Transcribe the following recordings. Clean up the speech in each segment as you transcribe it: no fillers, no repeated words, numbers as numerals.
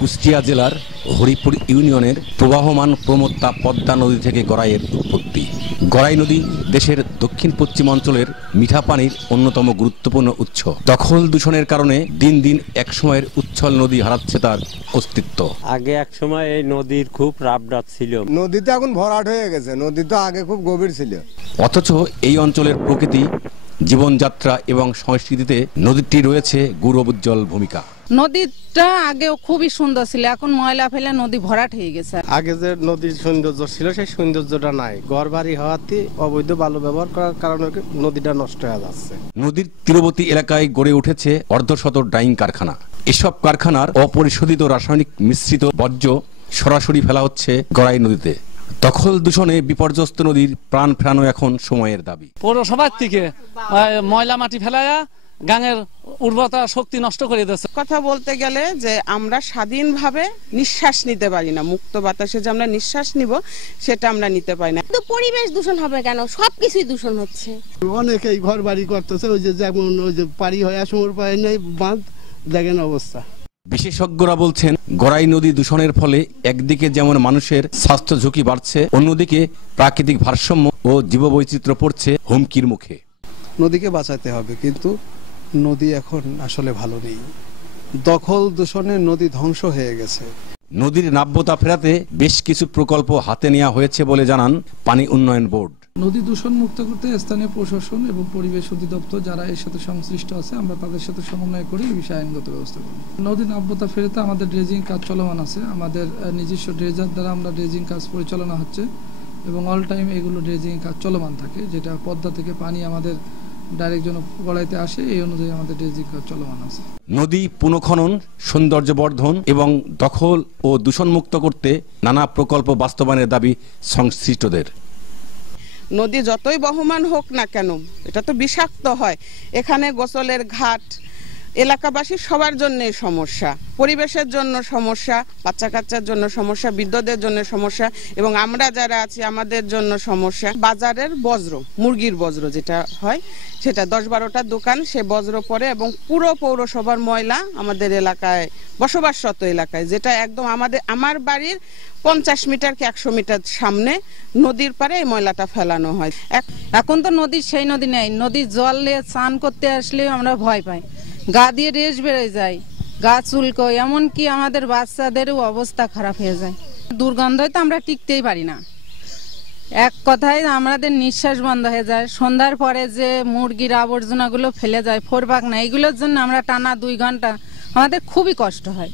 কুষ্টিয়া জেলার হরিপুর ইউনিয়নের প্রবাহমান প্রমত্তা পদ্মা নদী থেকে গড়াইয়ের উৎপত্তি। গড়াই নদী দেশের দক্ষিণ পশ্চিম অঞ্চলের মিঠা পানির অন্যতম গুরুত্বপূর্ণ উৎস। দখল দূষণের কারণে দিন দিন একসময়ের উচ্ছল নদী হারাচ্ছে তার অস্তিত্ব। আগে এক সময় এই নদীর খুব রাবডাব ছিল, নদীতে এখন ভরাট হয়ে গেছে। নদী তো আগে খুব গভীর ছিল। অথচ এই অঞ্চলের প্রকৃতি, জীবনযাত্রা এবং সংস্কৃতিতে নদীটি রয়েছে গৌরবোজ্জ্বল ভূমিকা। নদীটা আগেও খুবই সুন্দর ছিল, এখন ময়লা ফেলে নদী ভরাট হয়ে গেছে। আগে যে নদীর সৌন্দর্য ছিল সেই সৌন্দর্যটা নাই। ঘর বাড়ি হওয়াতে অবৈধ বালু ব্যবহার করার কারণে নদীটা নষ্ট হয়ে যাচ্ছে। নদীর তীরবর্তী এলাকায় গড়ে উঠেছে অর্ধশত ডাইং কারখানা। এসব কারখানার অপরিশোধিত রাসায়নিক মিশ্রিত বর্জ্য সরাসরি ফেলা হচ্ছে গড়াই নদীতে। দখল দূষণে বিপর্যস্ত নদীর প্রাণ ফেরানো এখন সময়ের দাবি। পৌরসভার থেকে ময়লা মাটি ফেলায়া গাঙের উর্বরতা শক্তি নষ্ট করে দিচ্ছে। কথা বলতে গেলে যে আমরা স্বাধীনভাবে নিঃশ্বাস নিতে পারি না, মুক্ত বাতাসে যে আমরা নিঃশ্বাস নিব সেটা আমরা নিতে পারি না। কিন্তু পরিবেশ দূষণ হবে কেন? সবকিছুই দূষণ হচ্ছে। অনেকেই ঘর বাড়ি করতেছে, ওই যে যেমন ওই যে পাড়ি হয়ে আসার পায় নাই, বাঁধ দেখেন অবস্থা। বিশেষজ্ঞরা বলছেন, গড়াই নদী দূষণের ফলে একদিকে যেমন মানুষের স্বাস্থ্য ঝুঁকি বাড়ছে, অন্যদিকে প্রাকৃতিক ভারসাম্য ও জীববৈচিত্র্য পড়ছে হুমকির মুখে। নদীকে বাঁচাতে হবে, কিন্তু নদী এখন আসলে ভালো নেই। দখল দূষণে নদী ধ্বংস হয়ে গেছে। নদীর নাব্যতা ফেরাতে বেশ কিছু প্রকল্প হাতে নেওয়া হয়েছে বলে জানান পানি উন্নয়ন বোর্ড। নদী দূষণ মুক্ত করতে স্থানীয় প্রশাসন এবং পরিবেশ অধিদপ্তর যারা এর সাথে সংশ্লিষ্ট আছে, আমরা তাদের সাথে সমন্বয় করে এই বিষয়ে আইনগত ব্যবস্থা করব। নদীর নাব্যতা ফেরাতে আমাদের ড্রেজিং কাজ চলমান আছে। আমাদের নিজস্ব ড্রেজার দ্বারা আমরা ড্রেজিং কাজ পরিচালনা হচ্ছে এবং অল টাইম এগুলো ড্রেজিং কাজ চলমান থাকে, যেটা পদ্মা থেকে পানি আমাদের ডাইরেক্ট যেন গড়াইতে আসে, এই অনুযায়ী আমাদের ড্রেজিং কাজ চলমান আছে। নদী পুনঃখনন, সৌন্দর্য বর্ধন এবং দখল ও দূষণ মুক্ত করতে নানা প্রকল্প বাস্তবায়নের দাবি সংশ্লিষ্টদের। নদী যতই বহমান হোক না কেন, এটা তো বিষাক্ত হয়। এখানে গোসলের ঘাট, এলাকাবাসী সবার জন্য সমস্যা, পরিবেশের জন্য সমস্যা, বাচ্চা কাচ্চার জন্য সমস্যা, বৃদ্ধদের জন্য সমস্যা এবং আমরা যারা আছি আমাদের জন্য সমস্যা। বাজারের বজ্র, মুরগির বজ্র যেটা হয়, সেটা 10-12টা দোকান সে বজ্র পড়ে এবং পুরো পৌরসভার ময়লা আমাদের এলাকায়, বসবাসরত এলাকায়, যেটা একদম আমার বাড়ির 50 মিটার কি 100 মিটার সামনে নদীর পাড়ে এই ময়লাটা ফেলানো হয়। এখন তো নদীর সেই নদী নেই। নদীর জল নিয়ে স্নান করতে আসলে আমরা ভয় পাই, গা দিয়ে রেশ বেড়ে যায়, গা চুলকো, এমনকি আমাদের বাচ্চাদেরও অবস্থা খারাপ হয়ে যায়। দুর্গন্ধে তো আমরা টিকতেই পারি না। এক কথায় আমাদের নিঃশ্বাস বন্ধ হয়ে যায়। সন্ধ্যার পরে যে মুরগির আবর্জনাগুলো ফেলে যায় ফোরপাক না, এগুলোর জন্য আমরা টানা 2 ঘন্টা আমাদের খুবই কষ্ট হয়।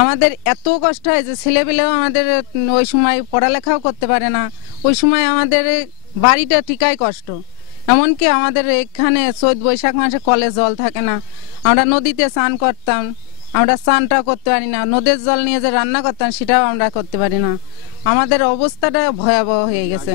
আমাদের এত কষ্ট হয় যে ছেলেপেলেও আমাদের ওই সময় পড়ালেখাও করতে পারে না। ওই সময় আমাদের বাড়িটা টিকাই কষ্ট। এমনকি আমাদের এখানে চৈত বৈশাখ মাসে কলে জল থাকে না। আমরা নদীতে স্নান করতাম, আমরা স্নানটাও করতে পারি না। নদীর জল নিয়ে যে রান্না করতাম সেটাও আমরা করতে পারি না। আমাদের অবস্থাটা ভয়াবহ হয়ে গেছে।